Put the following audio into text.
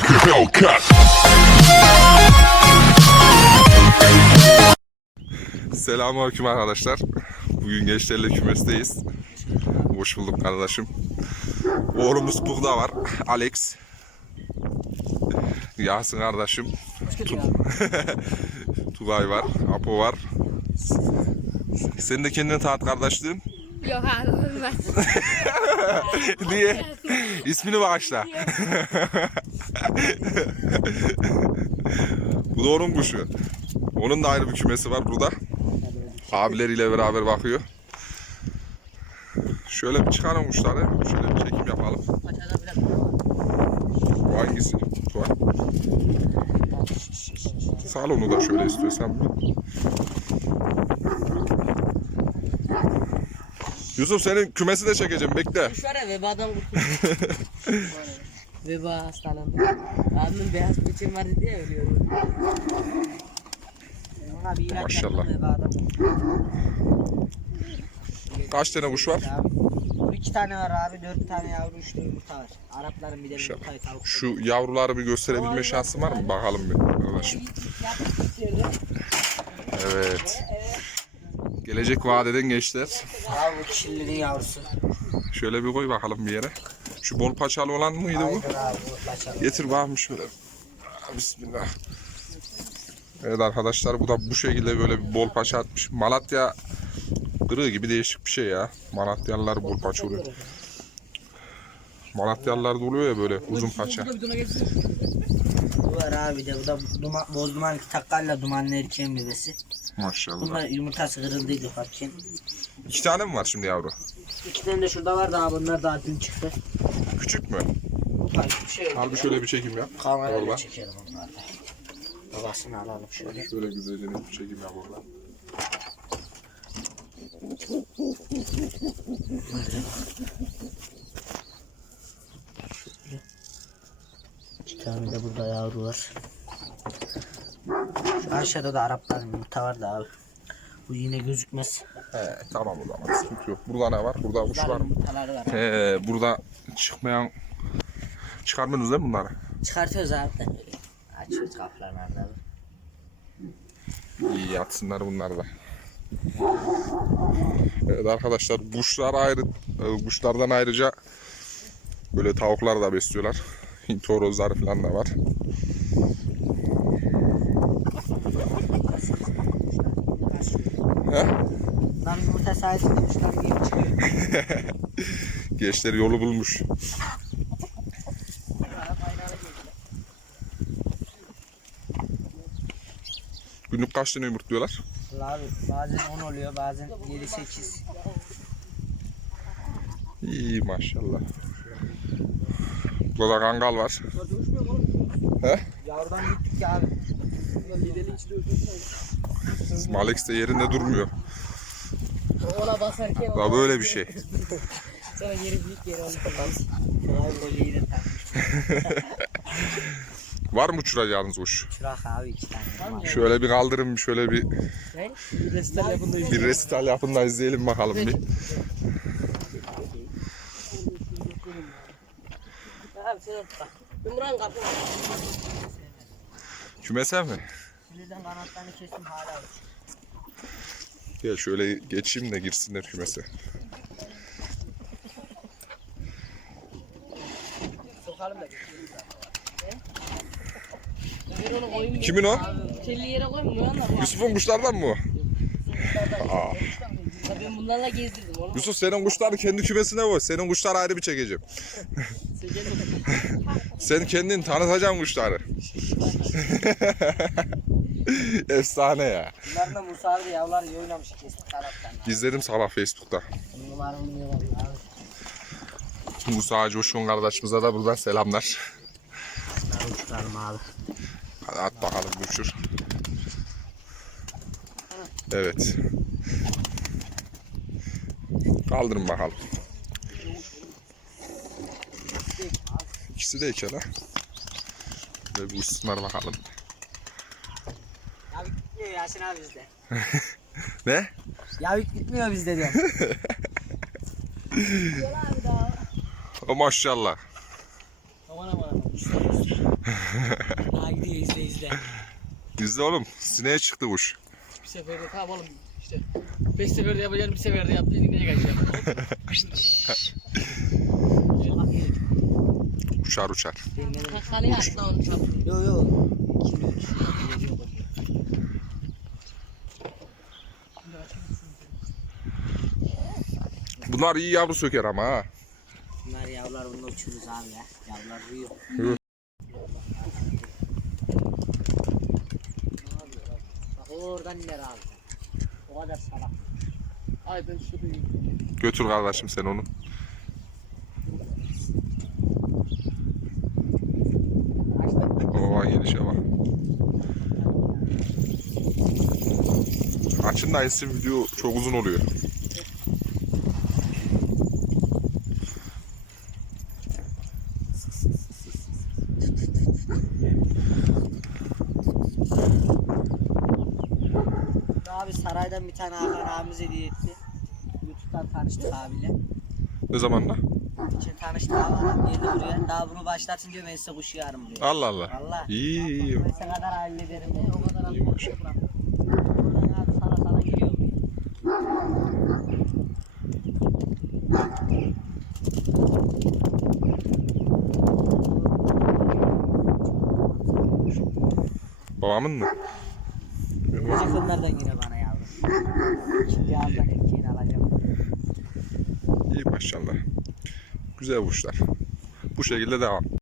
like a Hellcat. Selamünaleyküm arkadaşlar. Bugün gençlerle kümesteyiz. Hoş bulduk kardeşim. Oğlumuz burada var. Alex. Yasin kardeşim. Tugay var. Apo var. Sen de kendini tanıt kardeşliğim. Yok abi olmaz. Niye? İsmini bağışla. Bu da onun kuşu. Onun da ayrı bir kümesi var burada. Abileriyle beraber bakıyor. Şöyle bir çıkarın kuşları. Şöyle bir çekim yapalım. Bu hangisi? Tuğay. Sal onu da şöyle istiyorsan. Yusuf senin kümesi de çekeceğim bekle. Şu ara vebadan kurtuldum. Veba hastalandı. Abimin beyaz biçim var dedi ya ölüyorum. Ona bir ilaç Maşallah. yaptım vebadan kurtuldum. Kaç tane kuş var? Abi, iki tane var abi, dört tane yavru, üç de yumurta var. Arapların bir de Maşallah. yumurtayı tavuk. Şu yavruları bir gösterebilme şansın var mı? Bakalım bir arkadaşım. Evet. Gelecek vadeden gençler. Abi bu kişilerin yavrusu. Şöyle bir koy bakalım bir yere. Şu bol paçalı olan mıydı bu? Abi. Getir bakayım şöyle. Ah, Bismillah. Evet arkadaşlar bu da bu şekilde böyle bir bol paça atmış. Malatya kırığı gibi değişik bir şey ya. Malatyalılar bol paça oluyor. Malatyalılar da oluyor ya böyle uzun paça. Bu var abi de bu da duman, boz duman iki takkayla dumanlı erkeğin bebesi. Maşallah. Bunda yumurtası kırıldıydı yaparken. İki tane mi var şimdi yavru? İki tane de şurada var da abi bunlar daha dün çıktı. Küçük mü? Ufak bir şey. Bir şöyle bir çekim yap. Kamerayla Orada. çekelim onları da. Babasını alalım şöyle. Şöyle güzelce bir çekim yap orada. İki tane de burada yavru var. Şu aşağıda da Arapların yumurta var da abi. Bu yine gözükmez. He, tamam o zaman sıkıntı yok. Burada ne var? Burada kuş var mı? yumurtaları var. He, burada çıkmayan çıkarmıyorsunuz değil mi bunları? Çıkartıyoruz abi. Açıyoruz kapılarını abi. İyi yatsınlar bunlar da. Evet arkadaşlar kuşlar ayrı e, kuşlardan ayrıca böyle tavuklar da besliyorlar. Hint horozları falan da var. He? Bunların yumurta sayesinde kuşlar gelip çıkıyor. Gençler yolu bulmuş. Günlük kaç tane yumurtluyorlar? Abi bazen 10 oluyor bazen 7-8. İyi maşallah. Burada da kangal var. He? Yavrudan gittik ya abi. Bizim Alex de yerinde durmuyor. Ona basarken Daha böyle bir şey. sonra geri büyük geri onu kapat. Var mı uçuracağınız kuş? Çırak abi iki tane. Var? Şöyle bir kaldırın, şöyle bir, Ne? Bir restyle yapın da bir resital yapın da izleyelim bakalım bir. Abi sen. Kümese mi? Birden kanatlarını kestim hala uçuyor. Gel şöyle geçeyim de girsinler kümese. Sokalım da. Kimin o? Yusuf'un kuşlardan mı o? Ben bunlarla gezdirdim onu. Yusuf senin kuşları kendi kümesine koy. Senin kuşları ayrı bir çekeceğim. Sen kendin tanıtacaksın kuşları. Efsane ya. Bunların da Musa abi yavrular iyi oynamış kestik taraftan. İzledim sabah Facebook'ta. Numara bilmiyorlar abi. Musa Coşkun kardeşimize de buradan selamlar. Ben uçlarım abi. Hadi at bakalım uçur. Evet. Kaldırın bakalım. İkisi de iki ha. Böyle bir uçsunlar bakalım. Yavik bitmiyor Yasin abi bizde. Ne? Yavik bitmiyor bizde diyor. O maşallah. Aman aman. Daha gidiyor izle izle. İzle oğlum. Sineğe çıktı kuş. Bir seferde tamam oğlum işte. Beş seferde yapacağını bir seferde yaptı. Neye kaçacağım? Uçar uçar. Kaleye atla onu çabuk. Yo yo. Bunlar iyi yavru söker ama ha. Bunlar yavrular bunu uçururuz abi ya. Yavrular uyuyor. Hı. Oradan iner abi. Götür kardeşim sen onu. Ova gelişe bak. Açın da video çok uzun oluyor. Abi saraydan bir tane Hakan abimiz hediye etti. Youtube'dan tanıştık abiyle. Ne zamanla? İşte tanıştık abi geldi buraya. Daha bunu başlatın diyor ben size kuş yarım diyor. Allah Allah. Valla. İyi iyi. Ben size kadar hallederim diyor. O kadar İyi maşallah. Sana sana geliyor. Babamın mı? Gelecek onlardan yine bana. Şimdi ağızdan erkeğini alacağım. İyi maşallah. Güzel kuşlar. Bu şekilde devam.